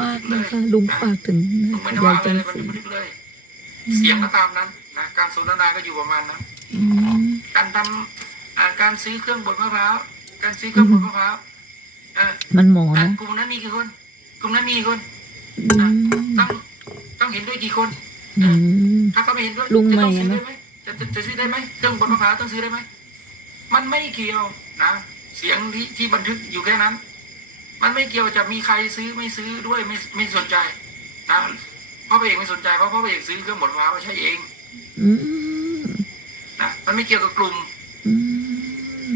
มากนะคะลุงฝากถึงลุงไม่ได้ยาว่ายอะไรจันเลยบันสีทึกบันทึกเลยเสียงก็ตามนั้นนะการสนทนาก็อยู่ประมาณนั้นอืมการทำอ่าการซื้อเครื่องบดมะพร้าวการซื้อเครื่องบดมะพร้าวเออมันหมออะนะกลุ่มนั้นมีกี่คนกลุ่มนั้นมีกี่คนอืมต้องต้องเห็นด้วยกี่คนอืมถ้าเขาไม่เห็นด้วยลุงจะใหม่ต้องซื้ออะได้นะไหมจะจะจะซื้อได้ไหมเครื่องบดมะพร้าวต้องซื้อได้ไหมมันไม่เกี่ยวนะเสียงที่ที่บันทึกอยู่แค่นั้น มันไม่เกี่ยวจะมีใครซื้อไม่ซื้อด้วยไม่ไม่สนใจนะพ่อพระเอกไม่สนใจเพราะพ่อพระเอกซื้อเครื่องบดมะพร้าวไว้ใช้เองอืมนะมันไม่เกี่ยวกับกลุ่มอื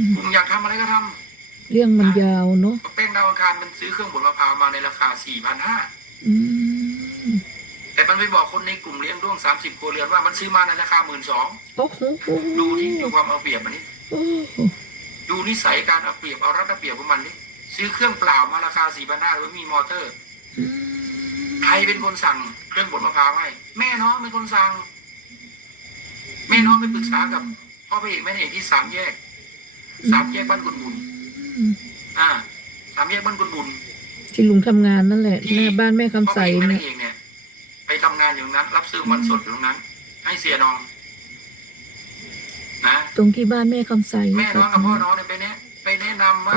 มกลุ่มอยากทำอะไรก็ทำเรื่องมันยาวเนาะแป้งดาวอังคารมันซื้อเครื่องบดมะพร้าวมาในราคาสี่พันห้าอืมแต่มันไปบอกคนในกลุ่มเลี้ยงด้วงสามสิบครัวเรือนว่ามันซื้อมาในราคาหมื่นสองโอ้โหดูที่ดูความเอาเปรียบมันนี่โอ้โหดูนิสัยการเอาเปรียบเอารัดเอาเปรียบของมันนี่ ซื้อเครื่องเปล่ามาราคาสี่พันห้าแล้วมีมอเตอร์อืมใครเป็นคนสั่งเครื่องบดมะพร้าวให้ แม่น้องเป็นคนสั่ง แม่น้องไปปรึกษากับพ่อพระเอกแม่นางเอกที่สามแยก สามแยกบ้านกุนบุญอืมอ่า สามแยกบ้านกุนบุญ ที่ลุงทำงานนั่นแหละที่หน้าบ้านแม่คำใสพ่อพระเอกแม่เนี่นายงเอกเนี่ย ไปทำงานอยู่ตรงนั้น รับซื้อมันสดอยู่ตรงนั้น ให้เสียน้องนะตรงที่บ้านแม่คำใสแม่น้องกับพ่อน้องเนี่ยไปแนะไปแนะนำว่า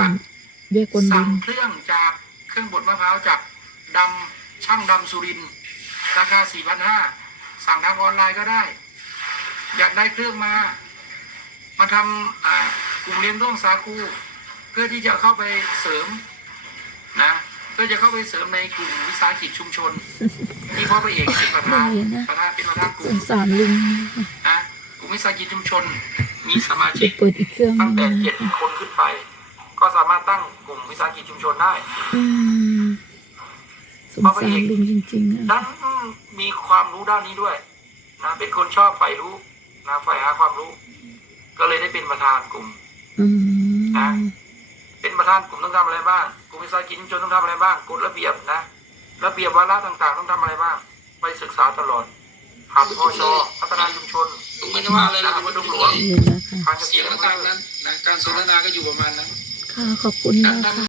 แยกคนบุสั่งญเครื่องจากเครื่องบดมะพร้าวจากดำช่างดำสุรินทร์ราคาสี่พันห้าสั่งทางออนไลน์ก็ได้ อยากได้เครื่องมา มาทำอ่ากลุ่มเลี้ยงด้วงสาคู เพื่อที่จะเข้าไปเสริมนะเพื่อจะเข้าไปเสริมในกลุ่มวิสาหกิจชุมชน ที่พ่อพระเอกเป็นประธานประธานเป็นประธานกสลุ่มงสารลุงนะกลุ่มวิสาหกิจชุมชน มีสมาจะชิก เปิดอีกเครื่องตั้งแต่นะเจ็ดคนขึ้นไป ก็สามารถตั้งกลุ่มวิสาหกิจชุมชนได้อืมสงสารลุงจริงๆอะดันมีความรู้ด้านนี้ด้วยนะเป็นคนชอบใฝ่รู้นะใฝ่หาความรู้ ก็เลยได้เป็นประธานกลุ่มอืมนะเป็นประธานกลุ่มต้องทำอะไรบ้างกลุ่มวิสาหกิจชุมชนต้องทำอะไรบ้างกฎระเบียบนะระเบียบวาระต่างๆ ต้องทำอะไรบ้าง ไปศึกษาตลอดผ่านพชพัฒนาชุมชนลุงไม่ได้ว่าอะไรเลยว่าลุงหลวงเย็นนะคะผ่านเสียงต่างๆนั้นนะการสนทนาก็อยู่ประมาณนั้น ค่ะขอบคุณมากค่ะ